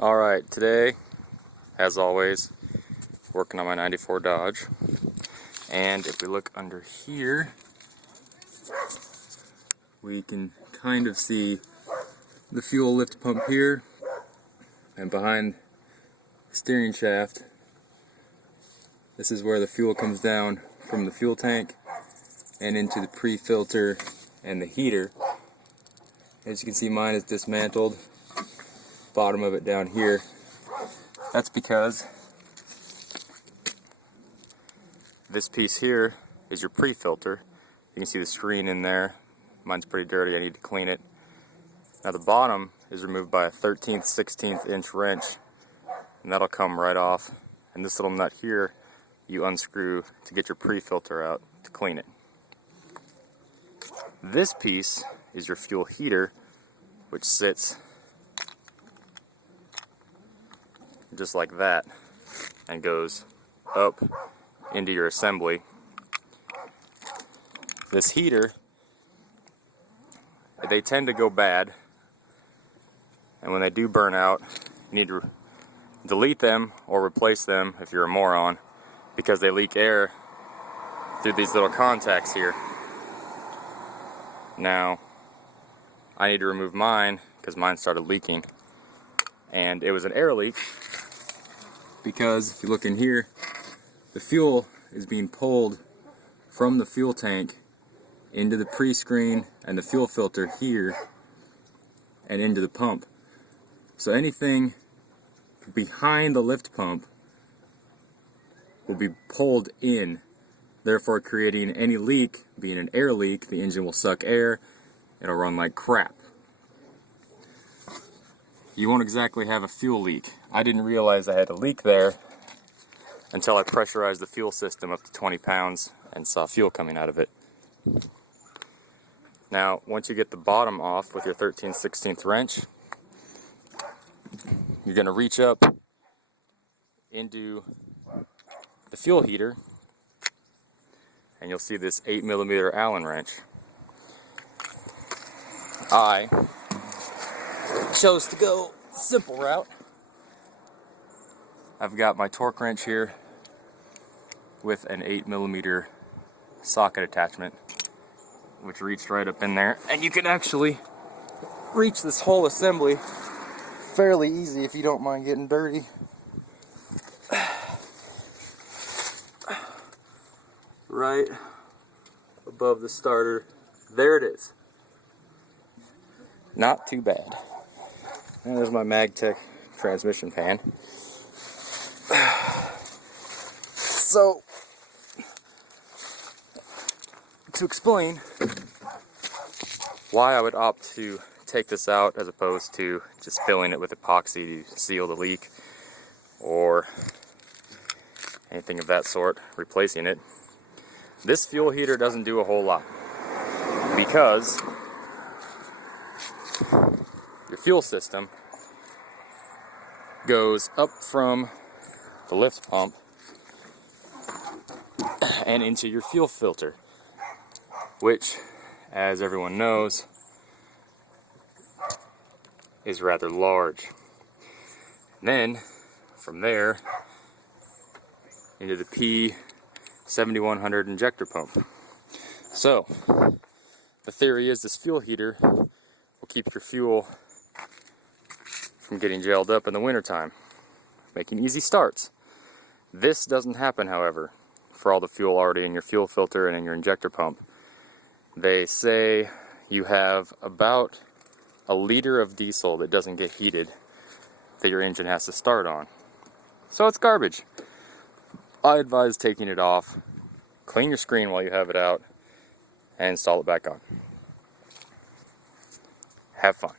Alright, today, as always, working on my 94 Dodge. And if we look under here, we can kind of see the fuel lift pump here, and behind the steering shaft, this is where the fuel comes down from the fuel tank and into the pre-filter and the heater. As you can see, mine is dismantled. Bottom of it down here. That's because this piece here is your pre-filter. You can see the screen in there. Mine's pretty dirty, I need to clean it. Now the bottom is removed by a 13th, 16th inch wrench, and that'll come right off. And this little nut here, you unscrew to get your pre-filter out to clean it. This piece is your fuel heater, which sits just like that and goes up into your assembly. This heater, they tend to go bad, and when they do burn out, you need to delete them or replace them if you're a moron, because they leak air through these little contacts here. Now, I need to remove mine because mine started leaking, and it was an air leak because if you look in here, the fuel is being pulled from the fuel tank into the pre-screen and the fuel filter here and into the pump. So anything behind the lift pump will be pulled in, therefore creating any leak. Being an air leak, the engine will suck air, it'll run like crap. You won't exactly have a fuel leak. I didn't realize I had a leak there until I pressurized the fuel system up to 20 pounds and saw fuel coming out of it. Now, once you get the bottom off with your 13/16 wrench, you're going to reach up into the fuel heater and you'll see this 8mm Allen wrench. I chose to go the simple route. I've got my torque wrench here with an 8mm socket attachment, which reached right up in there, and you can actually reach this whole assembly fairly easy if you don't mind getting dirty. Right above the starter, there it is. Not too bad. And there's my MagTech transmission pan. So, to explain why I would opt to take this out as opposed to just filling it with epoxy to seal the leak or anything of that sort, replacing it, this fuel heater doesn't do a whole lot because your fuel system goes up from the lift pump and into your fuel filter, which, as everyone knows, is rather large. And then from there into the P7100 injector pump. So the theory is this fuel heater will keep your fuel from getting gelled up in the wintertime, making easy starts. This doesn't happen, however, for all the fuel already in your fuel filter and in your injector pump. They say you have about a liter of diesel that doesn't get heated that your engine has to start on. So it's garbage. I advise taking it off, clean your screen while you have it out, and install it back on. Have fun.